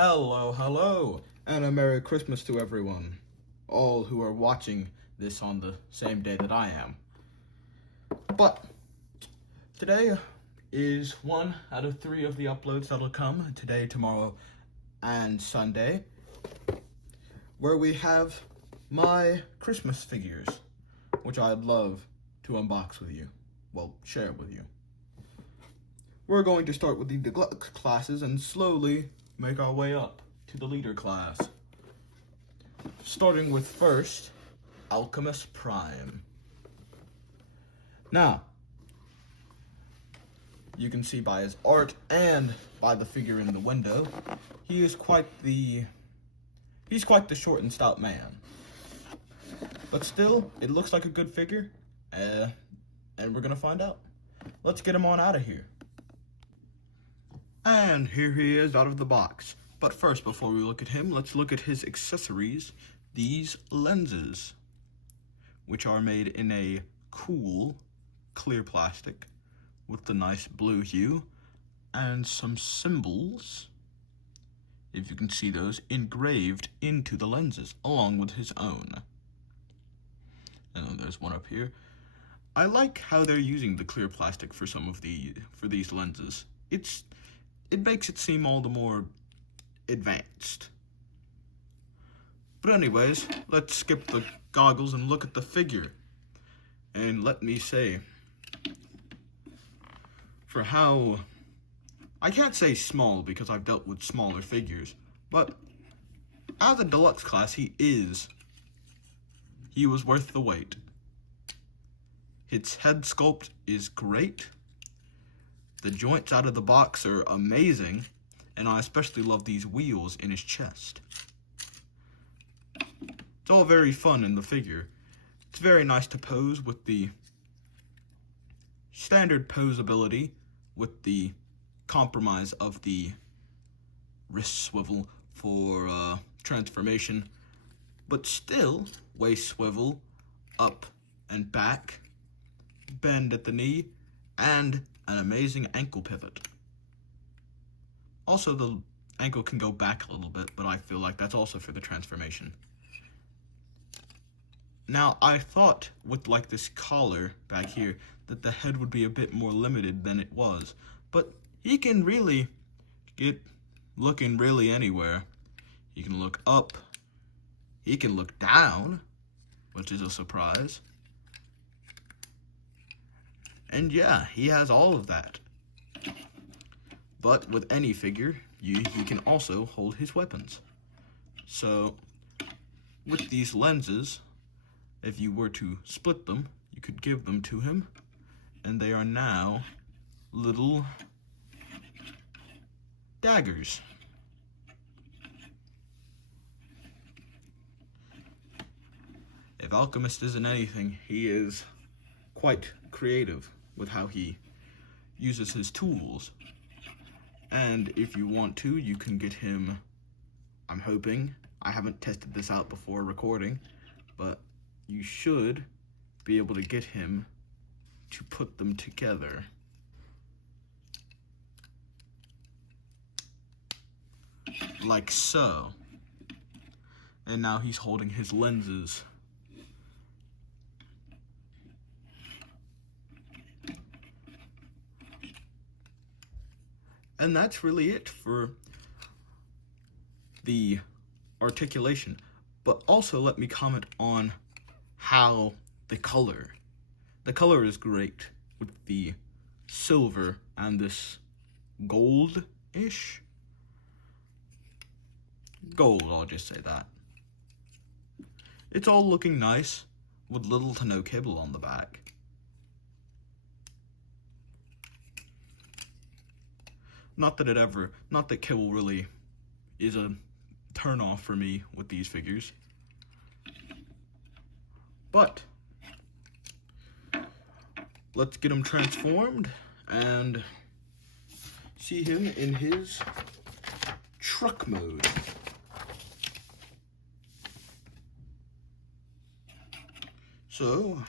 Hello, and a Merry Christmas to everyone. All who are watching this on the same day that I am. But today is one out of 3 of the uploads that'll come today, tomorrow, and Sunday, where we have my Christmas figures, which I'd love to unbox with you. Well, share with you. We're going to start with the deluxe classes and slowly make our way up to the leader class. Starting with first, Alchemist Prime. Now, you can see by his art and by the figure in the window, he's quite the short and stout man. But still, it looks like a good figure, and we're gonna find out. Let's get him on out of here. And here he is out of the box. But first, before we look at him, let's look at his accessories. These lenses, which are made in a cool, clear plastic with the nice blue hue, and some symbols, if you can see those, engraved into the lenses, along with his own. And there's one up here. I like how they're using the clear plastic for these lenses. It makes it seem all the more advanced. But anyways, let's skip the goggles and look at the figure. And let me say, for how, I can't say small because I've dealt with smaller figures, but as a deluxe class, he was worth the wait. His head sculpt is great. The joints out of the box are amazing, and I especially love these wheels in his chest. It's all very fun in the figure. It's very nice to pose with the standard pose ability, with the compromise of the wrist swivel for transformation, but still waist swivel, up and back, bend at the knee, and an amazing ankle pivot. Also, the ankle can go back a little bit, but I feel like that's also for the transformation. Now, I thought with like this collar back here that the head would be a bit more limited than it was, but he can really get looking really anywhere. He can look up, he can look down, which is a surprise. And yeah, he has all of that. But with any figure, he can also hold his weapons. So, with these lenses, if you were to split them, you could give them to him, and they are now little daggers. If Alchemist isn't anything, he is quite creative with how he uses his tools. And if you want to, you can get him, I'm hoping, I haven't tested this out before recording, but you should be able to get him to put them together. Like so. And now he's holding his lenses. And that's really it for the articulation. But also let me comment on how the color is great with the silver and this gold-ish. Gold, I'll just say that. It's all looking nice with little to no kibble on the back. Not that kibble really is a turn off for me with these figures. But let's get him transformed and see him in his truck mode. So,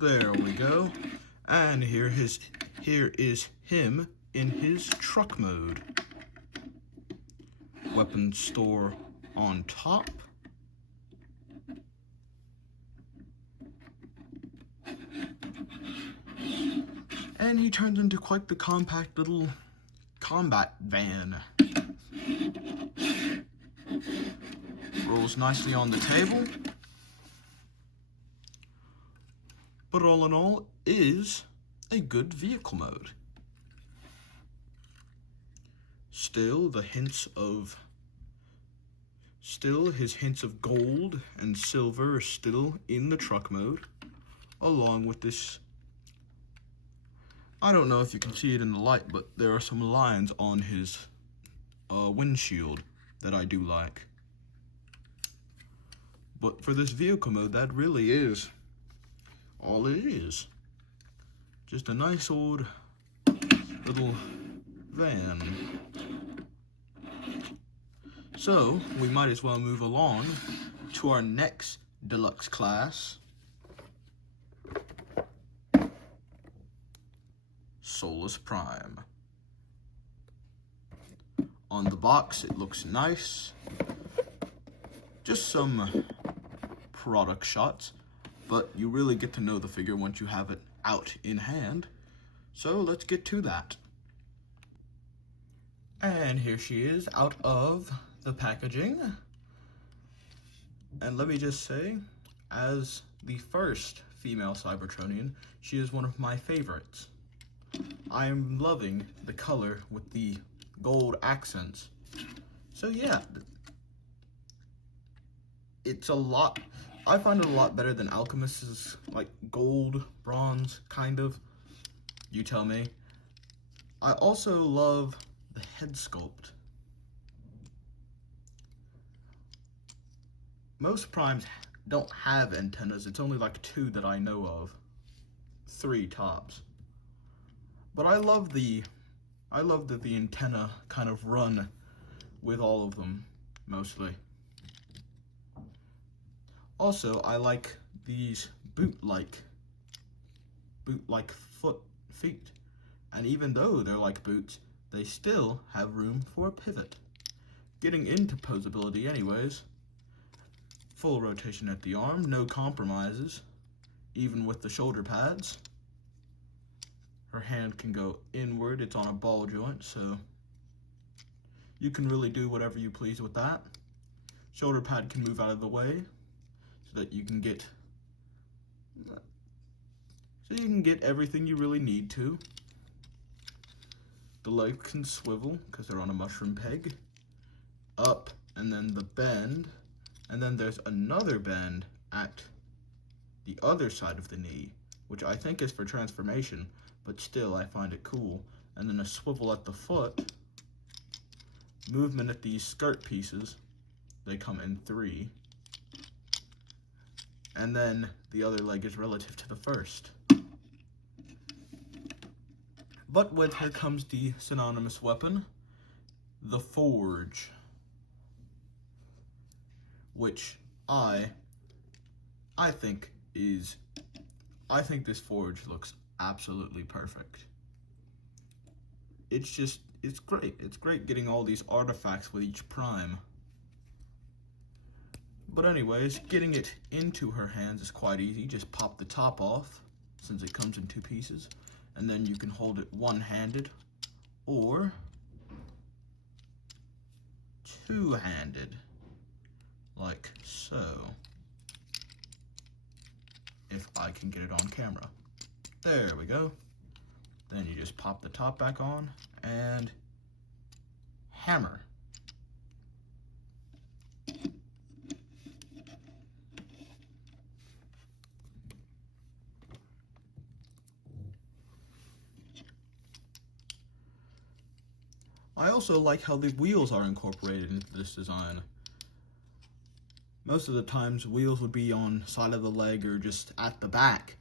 There we go. And here is him in his truck mode. Weapon store on top. And he turns into quite the compact little combat van. Rolls nicely on the table. But all in all, is a good vehicle mode. Still, his hints of gold and silver are still in the truck mode, along with this. I don't know if you can see it in the light, but there are some lines on his windshield that I do like. But for this vehicle mode, that really is all it is. Just a nice old little van. So, we might as well move along to our next deluxe class, Solus Prime. On the box, it looks nice. Just some product shots, but you really get to know the figure once you have it out in hand. So let's get to that. And here she is out of the packaging. And let me just say, as the first female Cybertronian, she is one of my favorites. I'm loving the color with the gold accents. So yeah, it's a lot. I find it a lot better than Alchemist's, like, gold, bronze, kind of. You tell me. I also love the head sculpt. Most primes don't have antennas. It's only like 2 that I know of. 3 tops. But I love that the antenna kind of run with all of them, mostly. Also, I like these boot-like feet. And even though they're like boots, they still have room for a pivot. Getting into posability anyways. Full rotation at the arm, no compromises, even with the shoulder pads. Her hand can go inward, it's on a ball joint, so you can really do whatever you please with that. Shoulder pad can move out of the way so that you can get everything you really need to. The legs can swivel because they're on a mushroom peg. Up, and then the bend. And then there's another bend at the other side of the knee, which I think is for transformation, but still I find it cool. And then a swivel at the foot. Movement at these skirt pieces. They come in 3. And then the other leg is relative to the first. But with her comes the synonymous weapon, the Forge, which I think this Forge looks absolutely perfect. It's great. It's great getting all these artifacts with each prime. But anyways, getting it into her hands is quite easy. Just pop the top off, since it comes in 2 pieces. And then you can hold it one-handed or two-handed, like so. If I can get it on camera. There we go. Then you just pop the top back on and hammer. I also like how the wheels are incorporated into this design. Most of the times wheels would be on side of the leg or just at the back,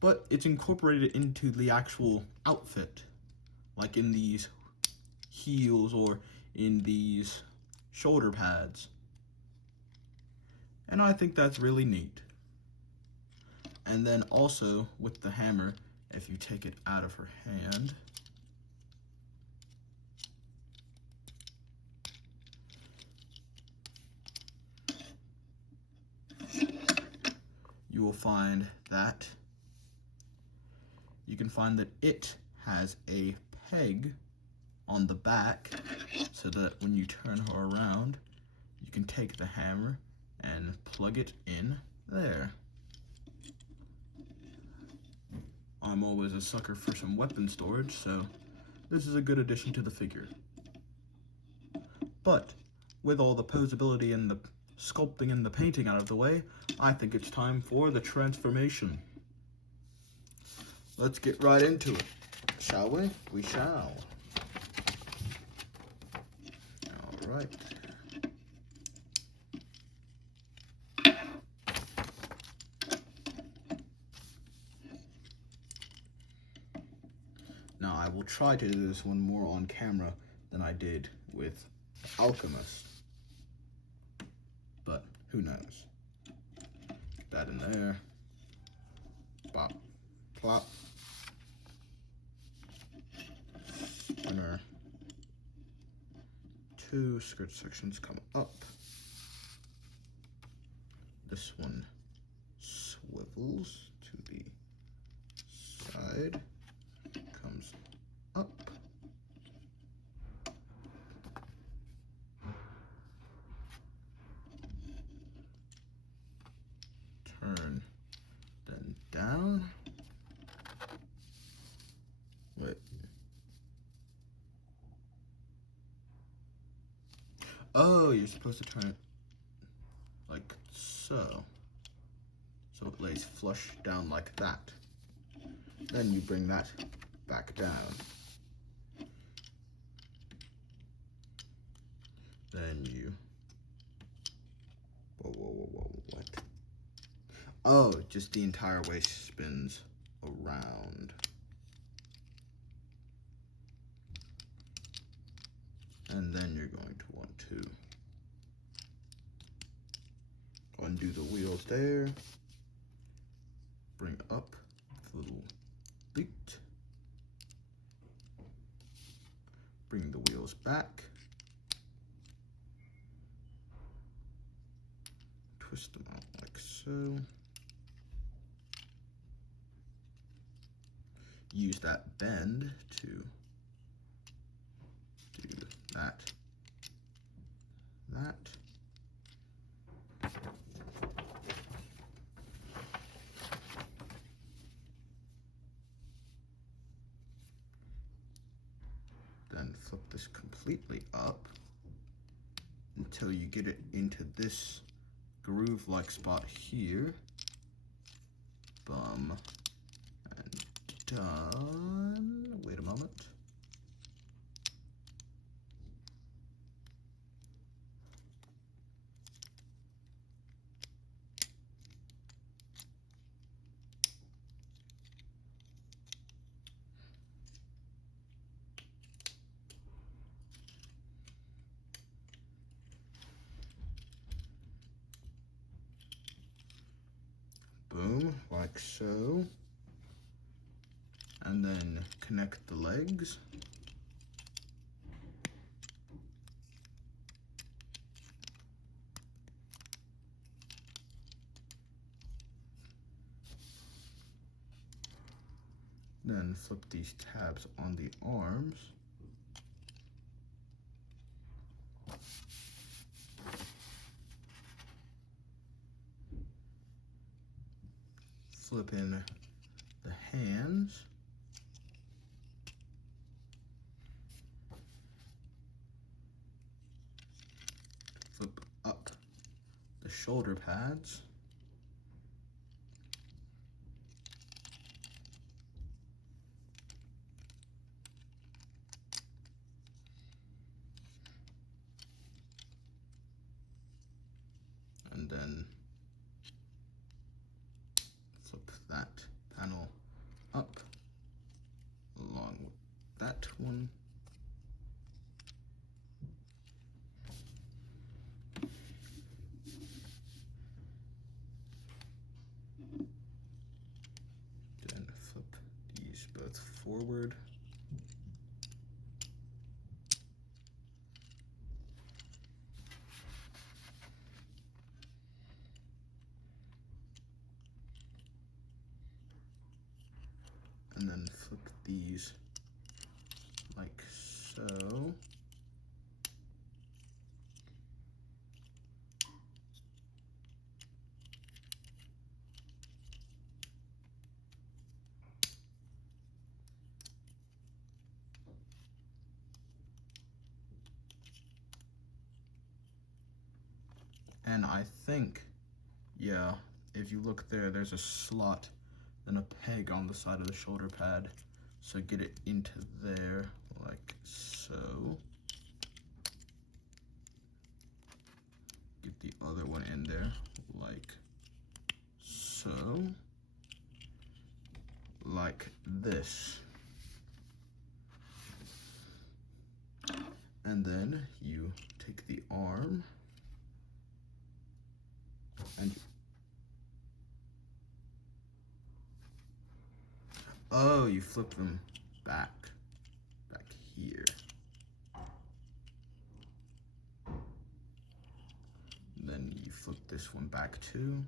but it's incorporated into the actual outfit, like in these heels or in these shoulder pads. And I think that's really neat. And then also with the hammer, if you take it out of her hand, you will find that it has a peg on the back so that when you turn her around, you can take the hammer and plug it in there. I'm always a sucker for some weapon storage, so this is a good addition to the figure. But with all the posability and the sculpting and the painting out of the way, I think it's time for the transformation. Let's get right into it, shall we? We shall. All right. Now I will try to do this one more on camera than I did with Alchemist, but who knows. Get that in there. Bop, plop. Spinner. 2 skirt sections come up. This one swivels to the side, comes up. Turn, then down. Wait. Oh, you're supposed to turn it like so. So it lays flush down like that. Then you bring that back down. Then you... Whoa, what? Oh, just the entire waist spins around. And then you're going to want to undo the wheels there. Bring up the little boot. Bring the wheels back. Twist them out like so. Use that bend to do that. Then flip this completely up until you get it into this groove-like spot here. Bum. And done. Wait a moment. Boom, like so. And then connect the legs. Then flip these tabs on the arms. Flip in the hands. Flip up the shoulder pads. And then flip that panel up along with that one. forward. And then flip these like so. And I think, yeah, if you look there, there's a slot and a peg on the side of the shoulder pad. So get it into there like so. Get the other one in there like so. Like this. And then you take the arm and oh, you flip them back here. Then you flip this one back too.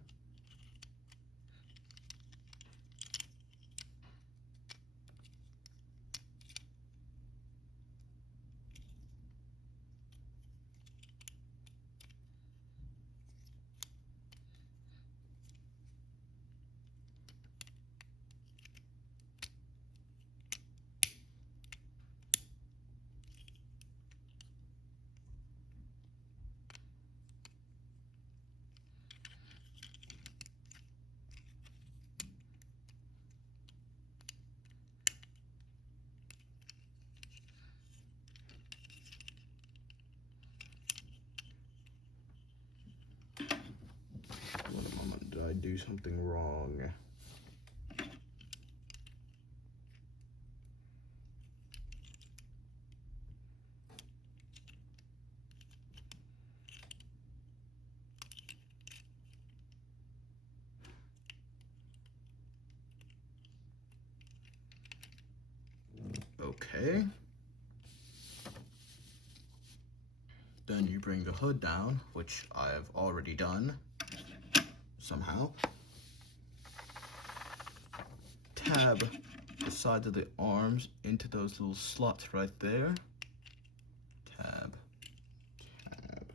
Wait a moment, did I do something wrong? Okay. Then you bring the hood down, which I have already done somehow. Tab the sides of the arms into those little slots right there. Tab, tab.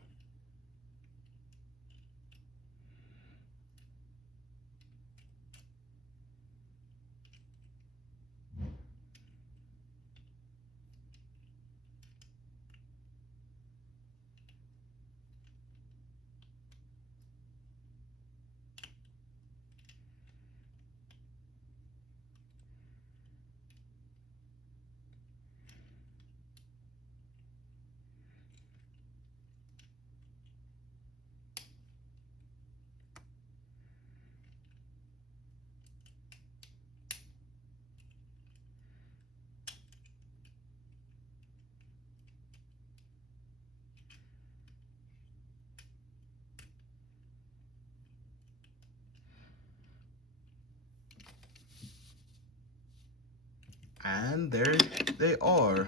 And there they are.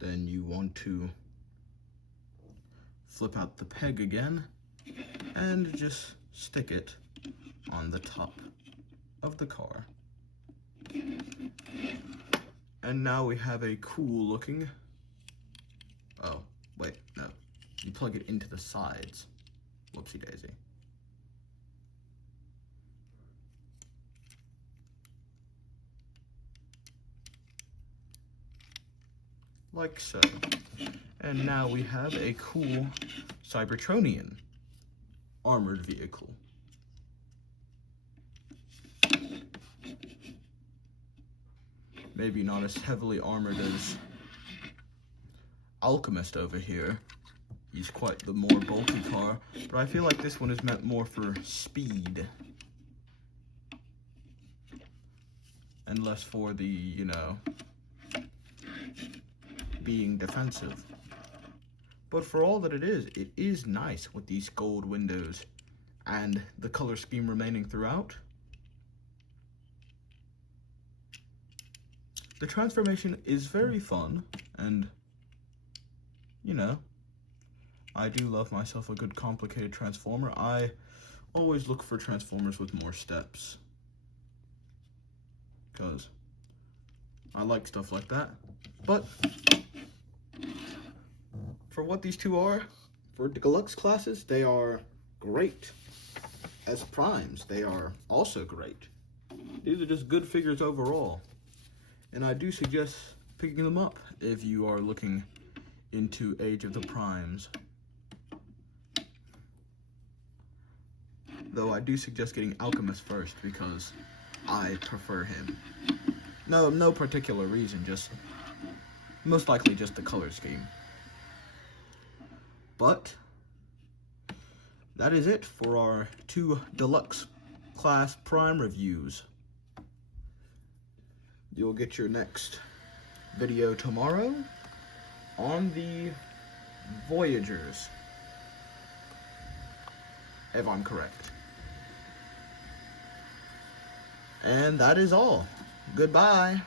Then you want to flip out the peg again and just stick it on the top of the car. And now we have a cool looking, oh, wait, no. You plug it into the sides. Whoopsie daisy. Like so. And now we have a cool Cybertronian armored vehicle. Maybe not as heavily armored as Alchemist over here. He's quite the more bulky car, but I feel like this one is meant more for speed and less for the, you know, being defensive. But for all that it is nice with these gold windows and the color scheme remaining throughout. the transformation is very fun, and, you know, I do love myself a good complicated transformer. I always look for transformers with more steps, because I like stuff like that. But for what these two are, for deluxe classes, they are great. As primes, they are also great. These are just good figures overall, and I do suggest picking them up if you are looking into Age of the Primes. Though I do suggest getting Alchemist first, because I prefer him. No particular reason, just most likely just the color scheme. But that is it for our 2 deluxe class prime reviews. You'll get your next video tomorrow on the Voyagers, if I'm correct. And that is all. Goodbye.